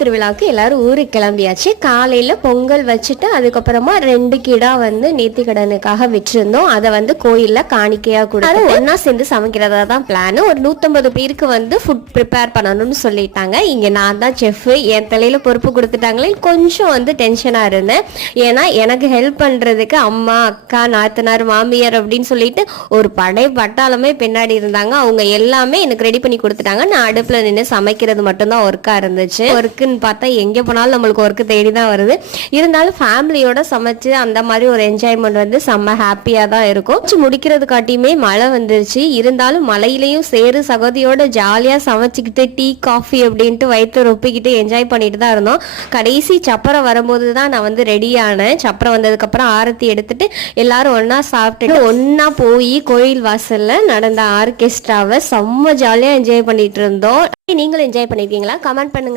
திருவிழாவுக்கு எல்லாரும் ஊருக்கு கிளம்பியாச்சு. காலையில பொங்கல் வச்சுட்டு அதுக்கப்புறமா ரெண்டு கிடா வந்து நேர்த்திக்கடனுக்காக விட்டுருந்தோம் அதை வந்து கோயில்ல காணிக்கையா கொடுத்து ஒன்னா சேர்ந்து சமைக்கிறதா தான் பிளான் ஒரு நூத்தம்பது பேருக்கு வந்து ஃபுட் ப்ரிப்பேர் பண்ணணும்னு சொல்லிட்டாங்க. இங்க நான் தான் செஃப் என் தலையில பொறுப்பு கொடுத்துட்டாங்களே. கொஞ்சம் வந்து டென்ஷனா இருந்தேன். ஏன்னா எனக்கு ஹெல்ப் பண்றதுக்கு அம்மா அக்கா நாத்தனார் மாமியார் அப்படின்னு சொல்லிட்டு ஒரு படை பட்டாளமே பின்னாடி இருந்தாங்க. அவங்க எல்லாமே எனக்கு ரெடி பண்ணி கொடுத்துட்டாங்க. நான் அடுப்புல நின்று சமைக்கிறது மட்டும்தான் ஒர்க்கா இருந்துச்சு. ஒர்க்கு ஒர்க்குன்னு பார்த்தா எங்கே போனாலும் நம்மளுக்கு ஒர்க்கு தேடி தான் வருது. இருந்தாலும் ஃபேமிலியோட சமைச்சு அந்த மாதிரி ஒரு என்ஜாய்மெண்ட் வந்து செம்ம ஹாப்பியா தான் இருக்கும். முடிக்கிறது காட்டியுமே மழை வந்துருச்சு. இருந்தாலும் மழையிலையும் சேரு சகோதியோட ஜாலியா சமைச்சிக்கிட்டு டீ காஃபி அப்படின்ட்டு வயிற்று ரொப்பிக்கிட்டு என்ஜாய் பண்ணிட்டு தான் இருந்தோம். கடைசி சப்பரம் வரும்போது தான் நான் வந்து ரெடி ஆனேன். சப்பரம் வந்ததுக்கப்புறம் ஆரத்தி எடுத்துட்டு எல்லாரும் ஒன்னா சாப்பிட்டுட்டு ஒன்னா போய் கோயில் வாசல்ல நடந்த ஆர்கெஸ்ட்ராவை செம்ம ஜாலியாக என்ஜாய் பண்ணிட்டு இருந்தோம். நீங்களும் என்ஜாய் பண்ணிருக்கீங்களா? கமெண்ட் பண்ணுங்க.